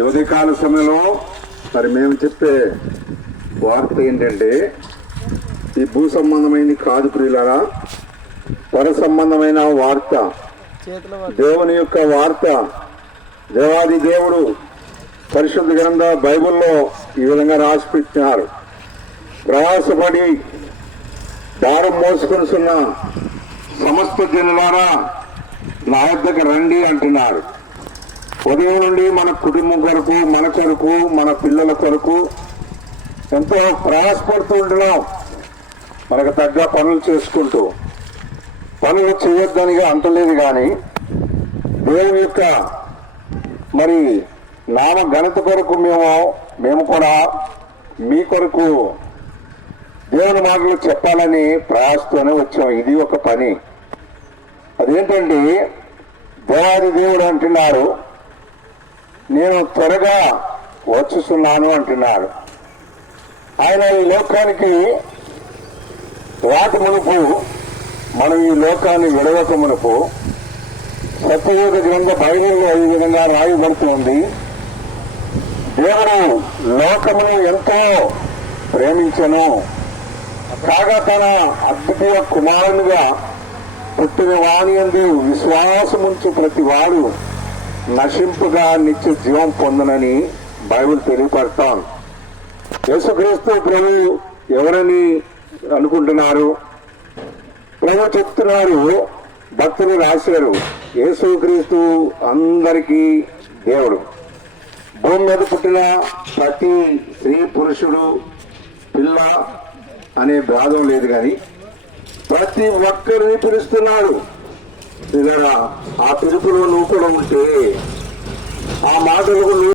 ఈ ఉదయకాల సమయంలో మరి మేము చెప్పే వార్త ఏంటంటే, ఈ భూ సంబంధమైనది కాదు ప్రియులారా, పర సంబంధమైన వార్త, దేవుని యొక్క వార్త. దేవాది దేవుడు పరిశుద్ధ గ్రంథ బైబిల్లో ఈ విధంగా రాసి పెట్టినారు. ప్రయాసపడి దారం మోసుకొనిస్తున్న సమస్త జనులారా నా వద్దకు రండి అంటున్నారు. ఉదయం నుండి మన కుటుంబం కొరకు, మన కొరకు, మన పిల్లల కొరకు ఎంతో ప్రయాసపడుతూ ఉంటున్నాం. మనకు తగ్గ పనులు చేసుకుంటూ, పనులు చేయొద్దనిగా అంటలేదు, కానీ దేవుని యొక్క మరి నామ ఘనత కొరకు మేము కూడా మీ కొరకు దేవుని మాటలు చెప్పాలని ప్రయాసతోనే వచ్చాం. ఇది ఒక పని. అదేంటంటే, దేవాది దేవుడు అంటున్నారు, నేను త్వరగా వచ్చుస్తున్నాను అంటున్నారు. ఆయన ఈ లోకానికి రాక మునుపు, మనం ఈ లోకాన్ని విడవక మునుపు సత్యవేద గ్రంథ బైబిల్లో ఈ విధంగా రాయబడుతుంది. దేవుడు లోకమును ఎంతో ప్రేమించెను, కాగా తన అద్వితీయ కుమారునిగా పుట్టిన వాని యందు విశ్వాసముంచు ప్రతి వాడు నశింపుగా నిత్య జీవం పొందనని బైబిల్ తెలియపడతాం. యేసుక్రీస్తు ప్రభు ఎవరని అనుకుంటున్నారు? ప్రభు చెప్తున్నారు, భక్తులు రాశారు, యేసుక్రీస్తు అందరికీ దేవుడు. భూమి మీద పుట్టిన ప్రతి స్త్రీ, పురుషుడు, పిల్ల అనే భేదం లేదు, కానీ ప్రతి ఒక్కరిని పిలుస్తున్నాడు. ఆ పిలుపులో నువ్వు కూడా ఉంటే, ఆ మాటలకు